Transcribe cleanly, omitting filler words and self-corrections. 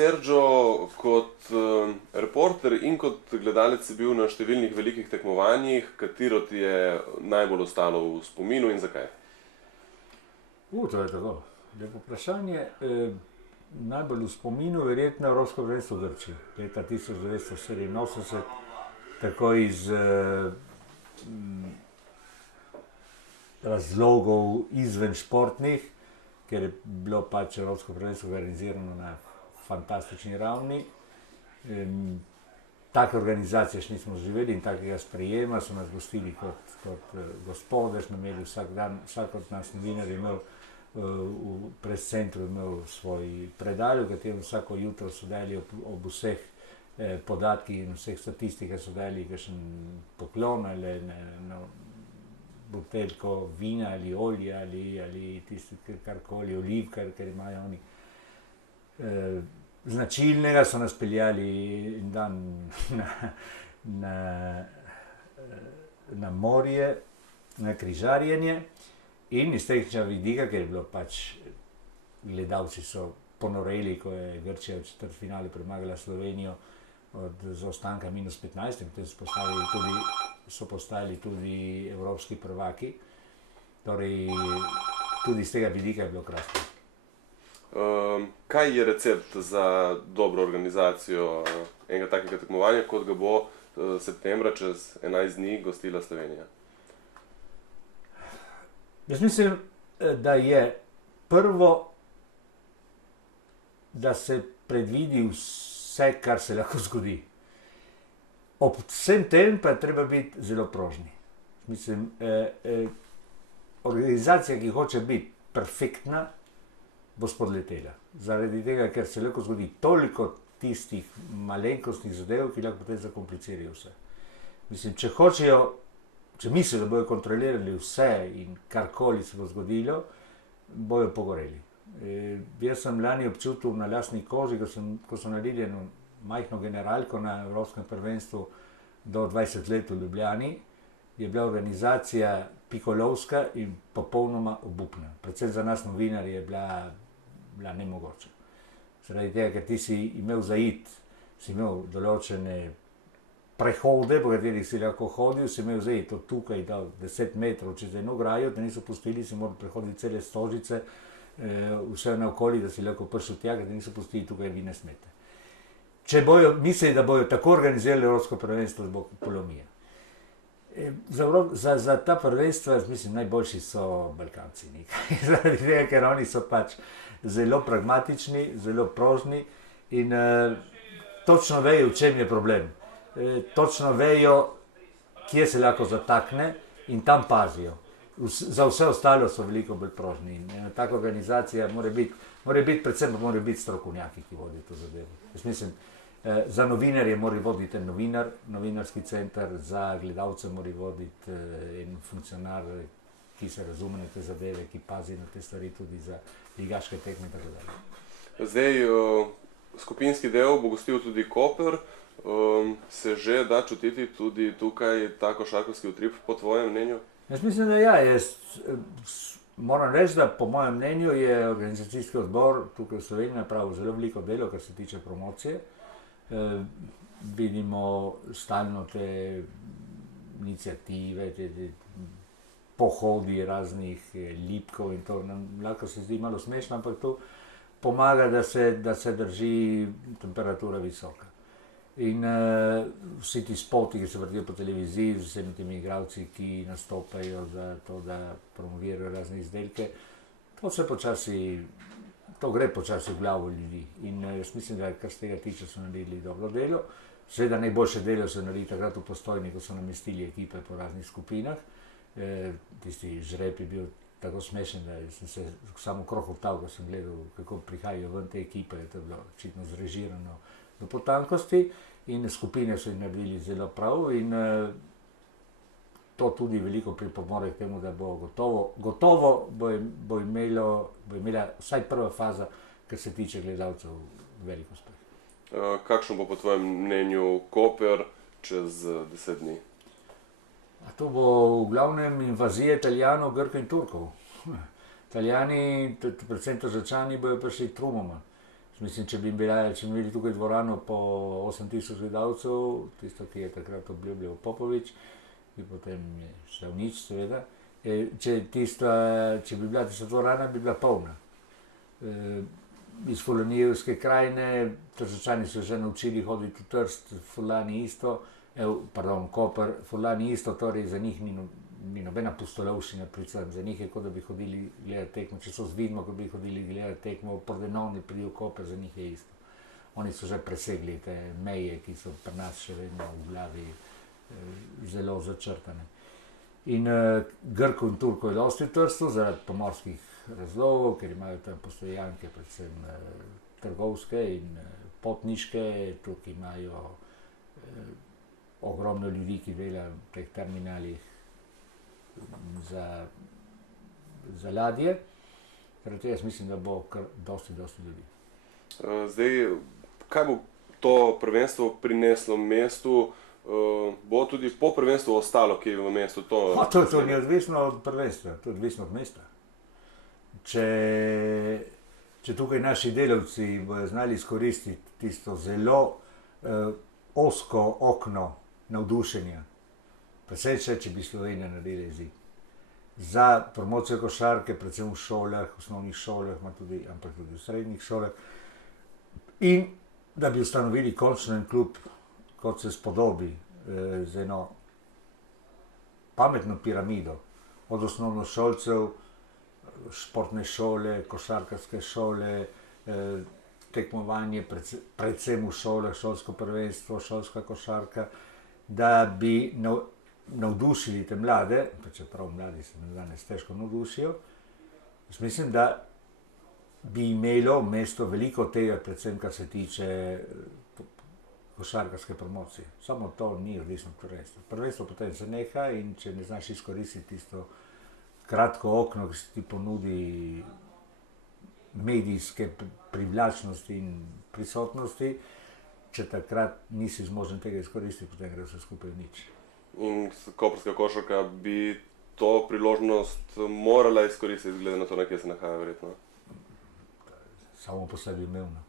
Sergio, kot reporter in kot gledalec si bil na številnih velikih tekmovanjih, katero ti je najbolj ostalo v spominu in zakaj? To je tako. Lepo vprašanje. Najbolj v spominu verjetno Evropsko prvenstvo v Grčiji, leta 1987, tako iz razlogov izven športnih, ker je bilo pač Evropsko prvenstvo organizirano na fantastični ravni. Take organizacije še nismo živeli in takega sprejema, so nas gostili kot gospode, smo imeli vsak dan, vsak od nas novinar je imel v prescentru imel svoj predal, v katerem vsako jutro so dali ob vseh podatkih in vseh statistikah so dali kakšen poklon ali buteljko vina ali olja ali tisti karkoli, oliv, kar imajo oni. Značilnega so nas peljali en dan na morje, na križarjenje in iz tehničnega vidika, ker je bilo pač, gledalci so ponoreli, ko je Grčija v četrtfinalu premagala Slovenijo od zaostanka -15 in potem so postali tudi evropski prvaki. Torej, tudi iz tega vidika je bilo krasno. Kaj je recept za dobro organizacijo enega takega tekmovanja, kot ga bo septembra čez 11 dni gostila Slovenija? Jaz mislim, da je prvo, da se predvidi vse, kar se lahko zgodi. Ob vsem tem pa je treba biti zelo prožni. Mislim, organizacija, ki hoče biti perfektna, bo spodletela. Zaradi tega, ker se lahko zgodi toliko tistih malenkostnih zadev, ki lahko potem zakomplicirajo vse. Mislim, če mislijo, da bojo kontrolirali vse in karkoli se bo zgodilo, bojo pogoreli. Jaz sem lani občutil na lastni koži, ko so naredili eno majhno generalko na Evropskem prvenstvu do 20 let v Ljubljani, je bila organizacija pikolovska in popolnoma obupna. Predvsem za nas novinarje je bila nemogoča. Zaradi tega, ker ti si imel zaid, si imel določene prehode, po katerih si lahko hodil, si imel zaid od tukaj do 10 metrov čez eno ograjo, da niso pustili, si moral prehoditi cele stožice, vse naokoli, da si lahko prišel tja, da niso pustili tukaj vi ne smete. Če bojo mislili, da bojo tako organizirali Evropsko prvenstvo, bo polomija. Za ta prvenstva, mislim, najboljši so Balkanci nekaj. Zaradi tega, ker oni so pač zelo pragmatični, zelo prožni in točno vejo, v čem je problem. Točno vejo, kje se lahko zatakne in tam pazijo. Za vse ostalo so veliko bolj prožni. In taka organizacija mora biti, predvsem pa morajo biti strokovnjaki, ki vodijo to zadevo. Jaz mislim, za novinarje mora voditi novinar, novinarski center, za gledalce mora voditi en funkcionar, ki se razume na te zadeve, ki pazi na te stvari tudi za ligaške tekme in tako dalje. Zdaj, skupinski del bo gostil tudi Koper. Se že da čutiti tudi tukaj ta košarkarski utrip, po tvojem mnenju? Jaz mislim, da ja. Moram reči, da po mojem mnenju je organizacijski odbor tukaj v Sloveniji napravil zelo veliko delo, kar se tiče promocije. Vidimo stalno te iniciative, te pohodi raznih lipkov in to nam lahko se zdi malo smešno, ampak to pomaga, da se drži temperatura visoka. In vsi ti spoti, ki se vrtijo po televiziji, z vsemi temi igralci, ki nastopajo za to, da promovirajo razne izdelke, to gre počasi v glavo ljudi. In jaz mislim, da kar se tega tiče, so naredili dobro delo. Seveda najboljše delo se naredi takrat v Postojni, ko so namestili ekipe po raznih skupinah. Tisti žreb je bil tako smešen, da sem se samo krohotal, ko sem gledal, kako prihajajo ven te ekipe. To je bilo očitno zrežirano do potankosti in skupine so jih naredili zelo prav in to tudi veliko pripomore k temu, da bo gotovo bo imela vsaj prva faza, kar se tiče gledalcev, veliko uspeh. Kakšno bo po tvojem mnenju Koper čez 10 dni? To bo v glavnem invazija Italijanov, Grkov in Turkov. Italijani, predvsem Tržačani, bojo prišli trumoma. Mislim, če bi imeli tukaj dvorano po 8000 gledalcev, tisto, ki je takrat obljubljal Popovič, bi potem šel nič, seveda. Če bi bila tista dvorana, bi bila polna. Iz Fulanijevske krajine, Trščani so že naučili hoditi v Trst, Furlani isto, Koper, Furlani isto, torej za njih ni nobena pustolovščina, predvsem za njih je, kot da bi hodili gledati tekmo, če so z Vidmo, kot bi hodili gledati tekmo, Pordenone prijo Koper, za njih je isto. Oni so že presegli te meje, ki so pri nas še vedno v glavi zelo začrtane. In Grkov in Turkov je dosti v Trstu, zaradi pomorskih razlogov, ker imajo tam postojanke, predvsem trgovske in potniške, tukaj imajo ogromno ljudi, ki dela v teh terminalih za ladje. Torej, jaz mislim, da bo kar dosti ljudi. Zdaj, kaj bo to prvenstvo prineslo mestu? Bo tudi po prvenstvu ostalo, ki je v mestu to? To ni odvisno od prvenstva, to je odvisno od mesta. Če tukaj naši delavci bodo znali izkoristiti tisto zelo ozko okno navdušenja, predvsem če bi Slovenija naredila izid. Za promocijo košarke, predvsem v šolah, v osnovnih šolah, ampak tudi v srednjih šolah. In da bi ustanovili končno en klub, kot se spodobi, z eno pametno piramido, od osnovnošolcev, športne šole, košarkarske šole, tekmovanje, predvsem v šolah, šolsko prvenstvo, šolska košarka, da bi navdušili te mlade, pa čeprav mladi se danes težko navdušijo. Jaz mislim, da bi imelo mesto veliko tega, predvsem kar se tiče košarkarske promocije. Samo to ni odvisno od prvenstva. Prvenstvo potem se neha in če ne znaš izkoristiti tisto kratko okno, ki se ti ponudi medijske privlačnosti in prisotnosti, če takrat nisi zmožen tega izkoristiti, potem gre vse skupaj v nič. In koprska košarka bi to priložnost morala izkoristiti, glede na to, kje se nahaja verjetno? Samo po sebi umevno.